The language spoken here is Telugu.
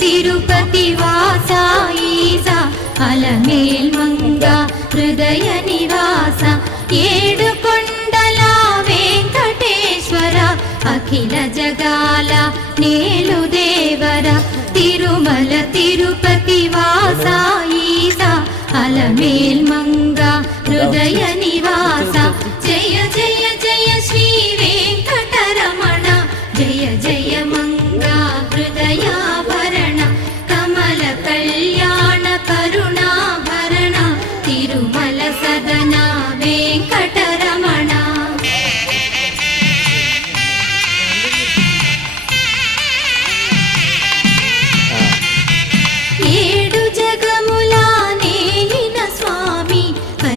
తిరుపతి వాస ఈస అలమేల్ మంగ హృదయ నివాస ఏడు కొండల వెంకటేశ్వర అఖిల జగాల నేలు దేవర తిరుమల తిరుపతి వాస ఈస అలమేల్ మంగ హృదయ